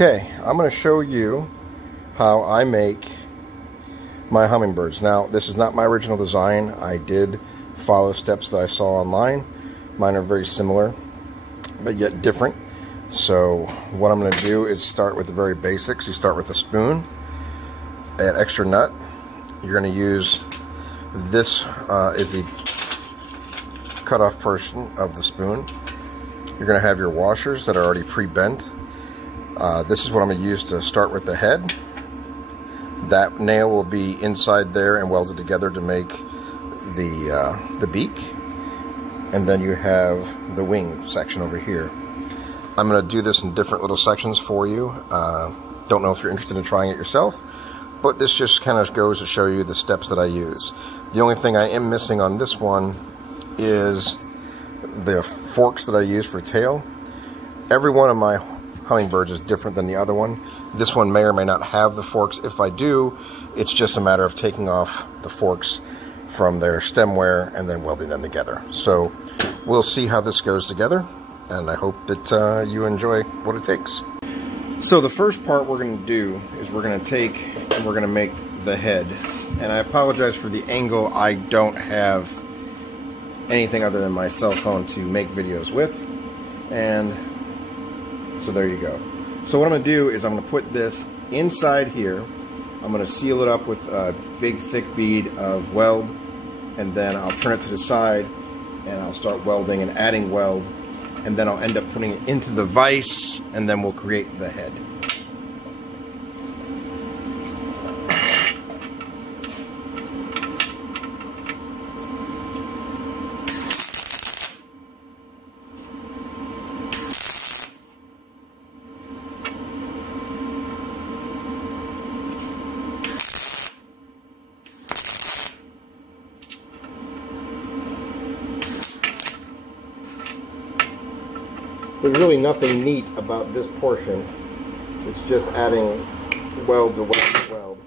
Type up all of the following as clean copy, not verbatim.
Okay, I'm going to show you how I make my hummingbirds. Now, this is not my original design. I did follow steps that I saw online. Mine are very similar, but yet different. So what I'm going to do is start with the very basics. You start with a spoon, add extra nut. You're going to use this is the cutoff portion of the spoon. You're going to have your washers that are already pre-bent. This is what I'm going to use to start with the head. That nail will be inside there and welded together to make the beak. And then you have the wing section over here. I'm going to do this in different little sections for you. Don't know if you're interested in trying it yourself, but this just kind of goes to show you the steps that I use. The only thing I am missing on this one is the forks that I use for tail. Every one of my hummingbirds is different than the other one. This one may or may not have the forks. If I do, it's just a matter of taking off the forks from their stem wear and then welding them together. So we'll see how this goes together, and I hope that you enjoy what it takes. So the first part we're going to do is we're going to take and we're going to make the head. And I apologize for the angle. I don't have anything other than my cell phone to make videos with, and so there you go. So what I'm going to do is I'm going to put this inside here. I'm going to seal it up with a big thick bead of weld, and then I'll turn it to the side and I'll start welding and adding weld, and then I'll end up putting it into the vise, and then we'll create the head. There's really nothing neat about this portion. It's just adding weld to weld to weld.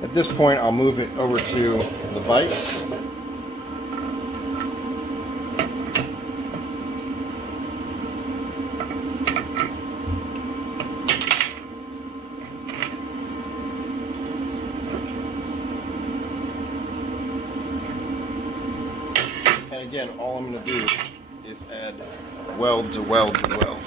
At this point, I'll move it over to the vise. And again, all I'm going to do is add weld to weld to weld.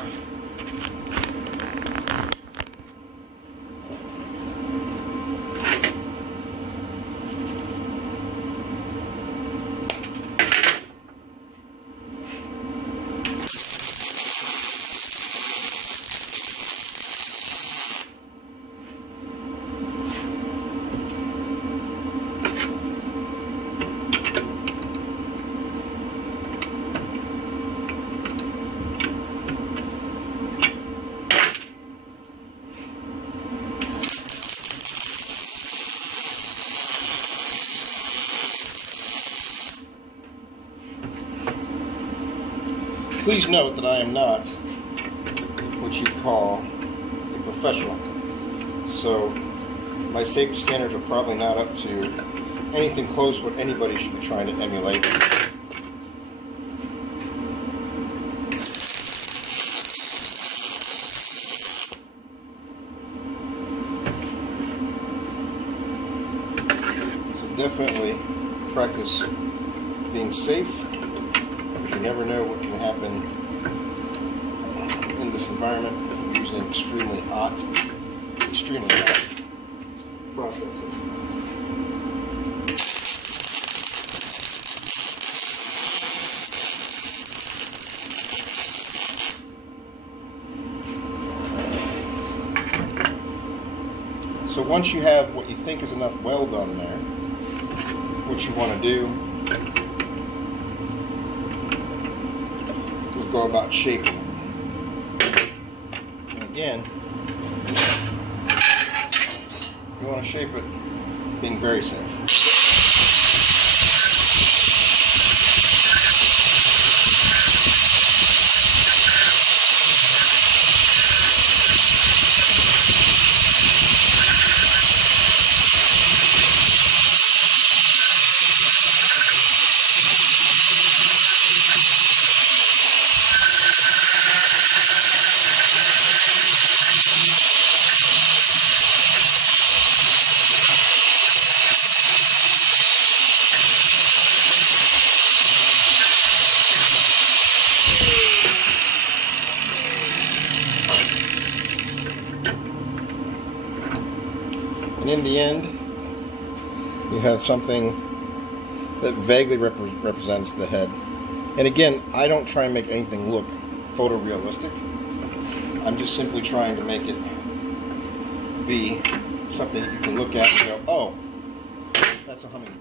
Please note that I am not what you'd call a professional, so my safety standards are probably not up to anything close to what anybody should be trying to emulate. So definitely practice being safe, because you never know what can happen in this environment. It's usually extremely hot, extremely fast processing. So once you have what you think is enough weld on there, what you want to do is go about shaping it. And again, you want to shape it being very safe. And in the end, you have something that vaguely represents the head. And again, I don't try and make anything look photorealistic. I'm just simply trying to make it be something you can look at and go, oh, that's a hummingbird.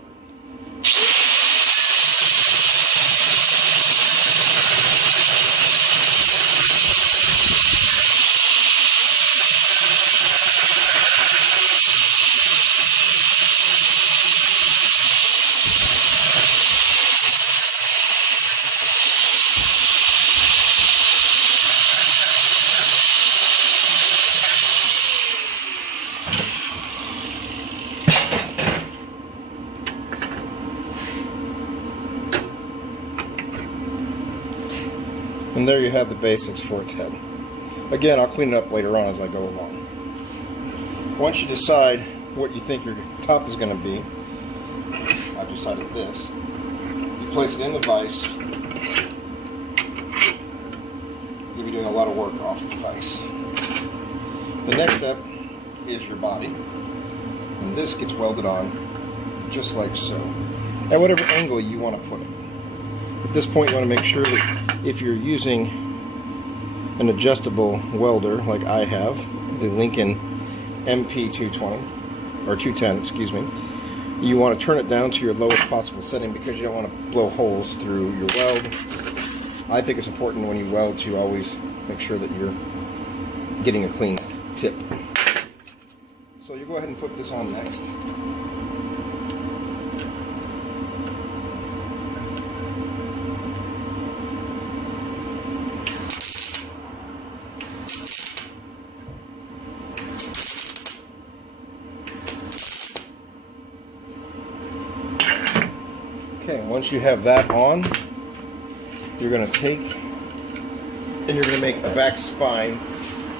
And there you have the basics for its head. Again, I'll clean it up later on as I go along. Once you decide what you think your top is going to be, I've decided this. You place it in the vise. You'll be doing a lot of work off the vise. The next step is your body. And this gets welded on just like so, at whatever angle you want to put it. At this point, you want to make sure that if you're using an adjustable welder like I have, the Lincoln MP220 or 210, excuse me, you want to turn it down to your lowest possible setting because you don't want to blow holes through your weld. I think it's important when you weld to always make sure that you're getting a clean tip. So you go ahead and put this on next. Okay, once you have that on, you're going to take and you're going to make the back spine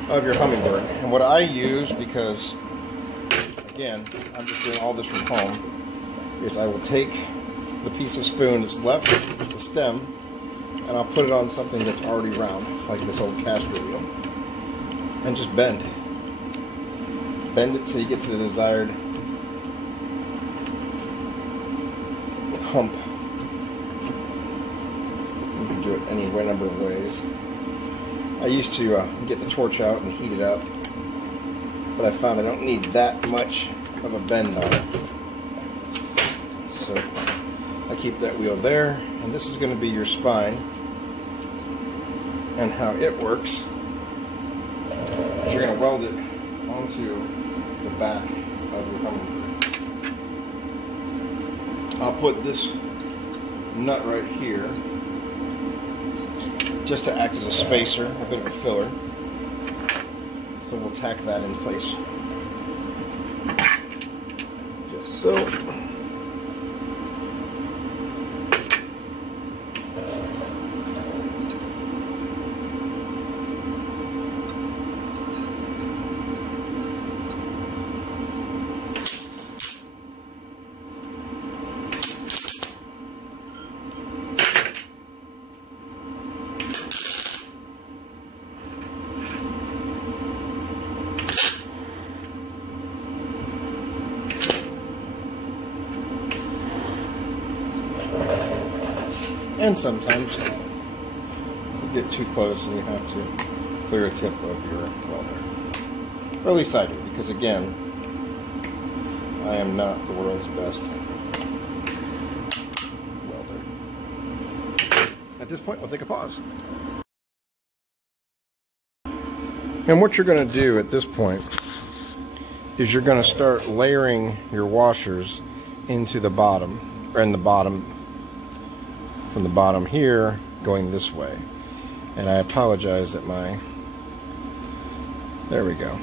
of your hummingbird. And what I use, because again, I'm just doing all this from home, is I will take the piece of spoon that's left, the stem, and I'll put it on something that's already round, like this old caster wheel, and just bend. Bend it till you get to the desired hump. You can do it any number of ways. I used to get the torch out and heat it up, but I found I don't need that much of a bend on it. So I keep that wheel there, and this is going to be your spine. And how it works is you're going to weld it onto the back of your hummingbird. I'll put this nut right here just to act as a spacer, a bit of a filler. So we'll tack that in place. Just so. And sometimes you get too close and you have to clear a tip of your welder. Or at least I do, because again, I am not the world's best welder. At this point, we'll take a pause. And what you're going to do at this point is you're going to start layering your washers into the bottom, or in the bottom, from the bottom here, going this way. And I apologize that there we go.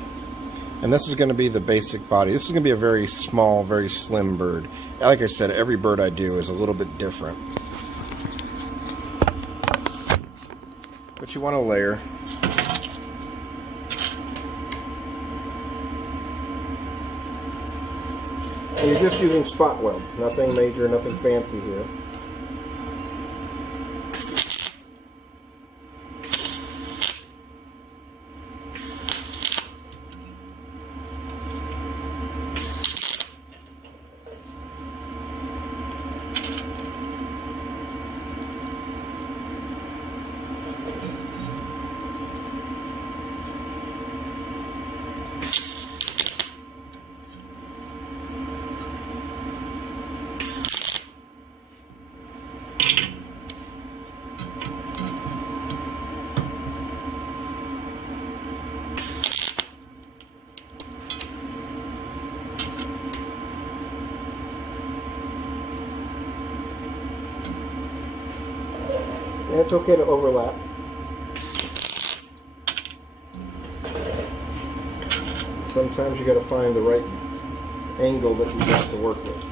And this is going to be the basic body. This is going to be a very small, very slim bird. Like I said, every bird I do is a little bit different. But you want to layer. And you're just using spot welds, nothing major, nothing fancy here. And it's okay to overlap. Sometimes you got to find the right angle that you got to work with.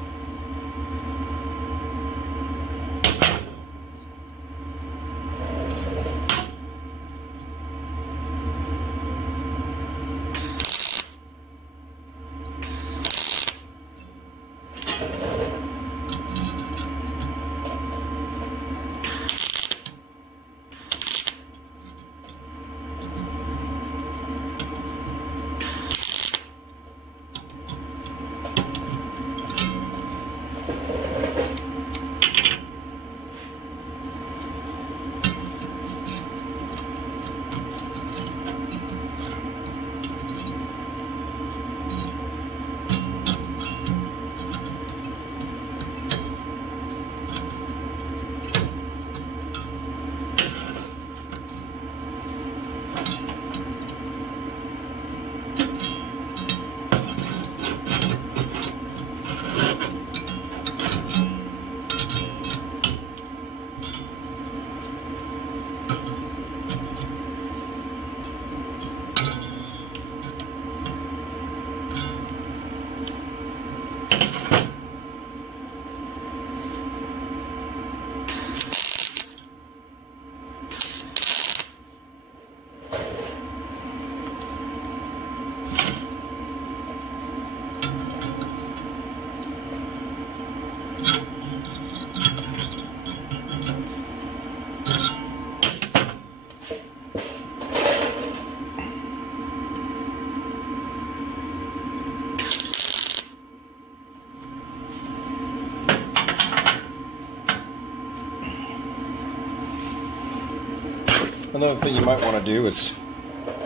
Another thing you might want to do is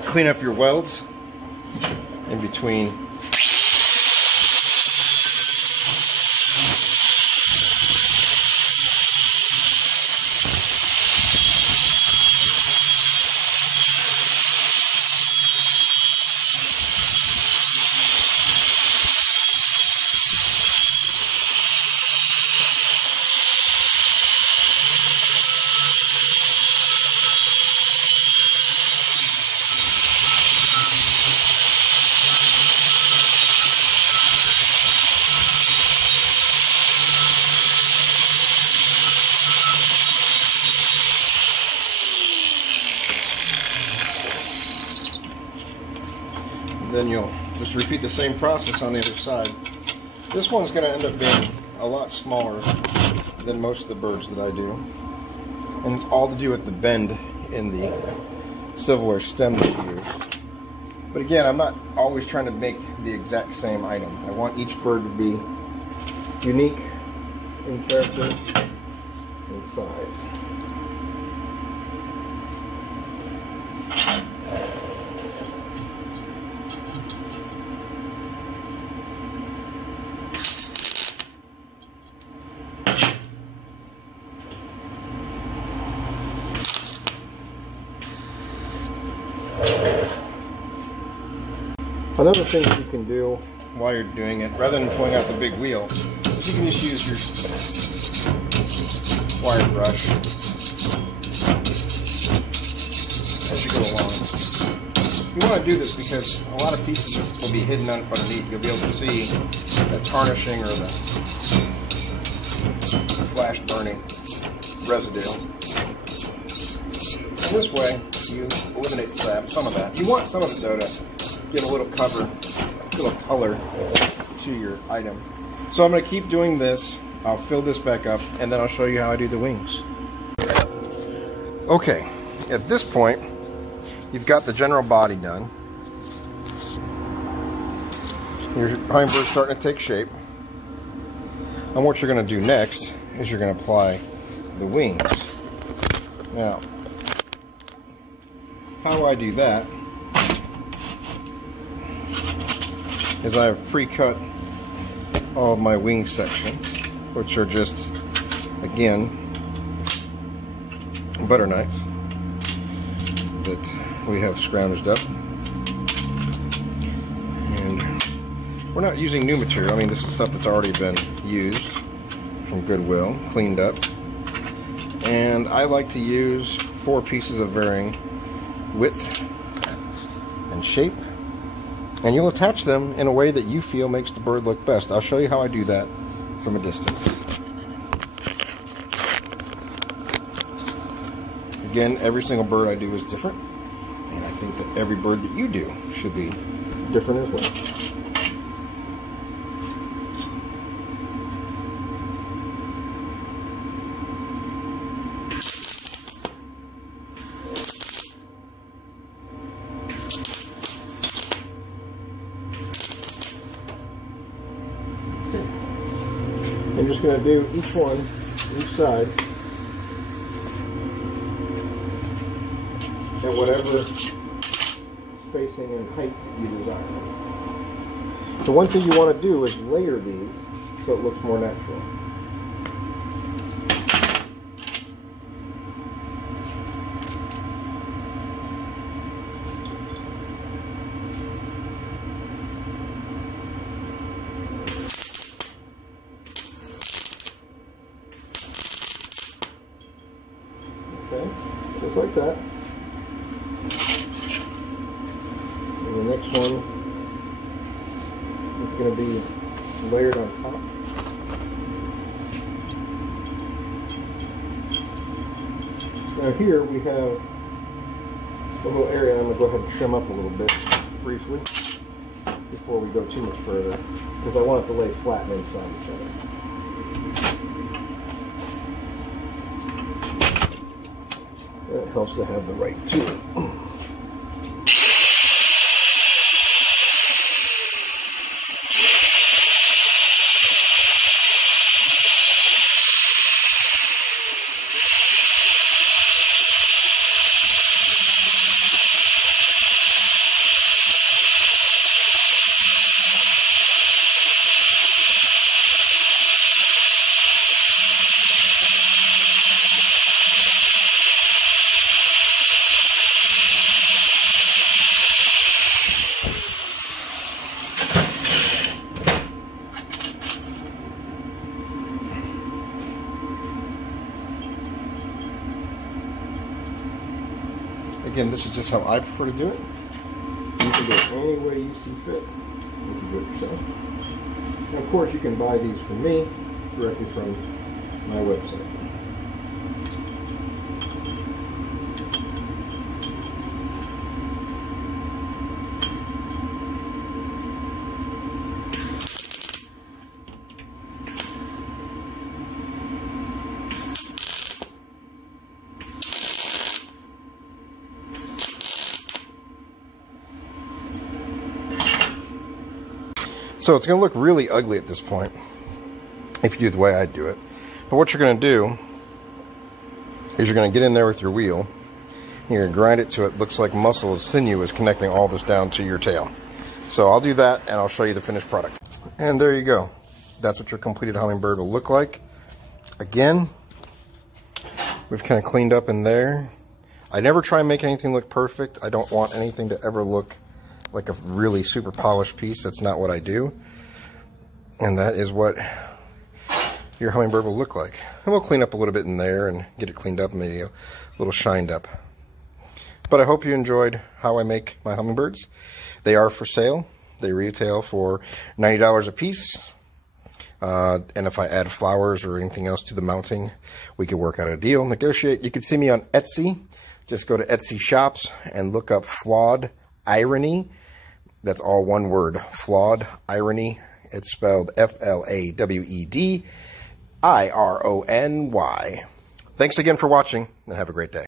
clean up your welds in between. Then you'll just repeat the same process on the other side. This one's going to end up being a lot smaller than most of the birds that I do. And it's all to do with the bend in the silverware stem that you use. But again, I'm not always trying to make the exact same item. I want each bird to be unique in character and in size. Another thing that you can do while you're doing it, rather than pulling out the big wheel, is you can just use your wire brush as you go along. You want to do this because a lot of pieces will be hidden underneath. You'll be able to see the tarnishing or the flash burning residue. And this way, you eliminate some of that. You want some of it though to give a little cover, a little color to your item. So I'm going to keep doing this. I'll fill this back up, and then I'll show you how I do the wings. Okay, at this point, you've got the general body done. Your hummingbird's starting to take shape. And what you're going to do next is you're going to apply the wings. Now, how I do that is I have pre-cut all of my wing section, which are just, again, butter knives that we have scrounged up. And we're not using new material. I mean, this is stuff that's already been used from Goodwill, cleaned up. And I like to use 4 pieces of varying width and shape. And you'll attach them in a way that you feel makes the bird look best. I'll show you how I do that from a distance. Again, every single bird I do is different, and I think that every bird that you do should be different as well. I'm just going to do each one, each side, at whatever spacing and height you desire. The one thing you want to do is layer these so it looks more natural. Okay, just like that. And the next one, it's going to be layered on top. Now here we have a little area. I'm going to go ahead and trim up a little bit briefly before we go too much further, because I want it to lay flat and inside each other. It helps to have the right tool. Again, this is just how I prefer to do it. You can do it any way you see fit if you do it yourself. And of course, you can buy these from me directly from my website. So it's going to look really ugly at this point if you do the way I do it. But what you're going to do is you're going to get in there with your wheel. You're going to grind it so it looks like muscle, sinew is connecting all this down to your tail. So I'll do that and I'll show you the finished product. And there you go. That's what your completed hummingbird will look like. Again, we've kind of cleaned up in there. I never try and make anything look perfect. I don't want anything to ever look like a really super polished piece. That's not what I do. And that is what your hummingbird will look like. And we'll clean up a little bit in there and get it cleaned up and maybe a little shined up. But I hope you enjoyed how I make my hummingbirds. They are for sale. They retail for $90 a piece. And if I add flowers or anything else to the mounting, we could work out a deal, negotiate. You can see me on Etsy. Just go to Etsy shops and look up Flawed Irony. That's all one word, Flawed Irony. It's spelled Flaweddirony. Thanks again for watching, and have a great day.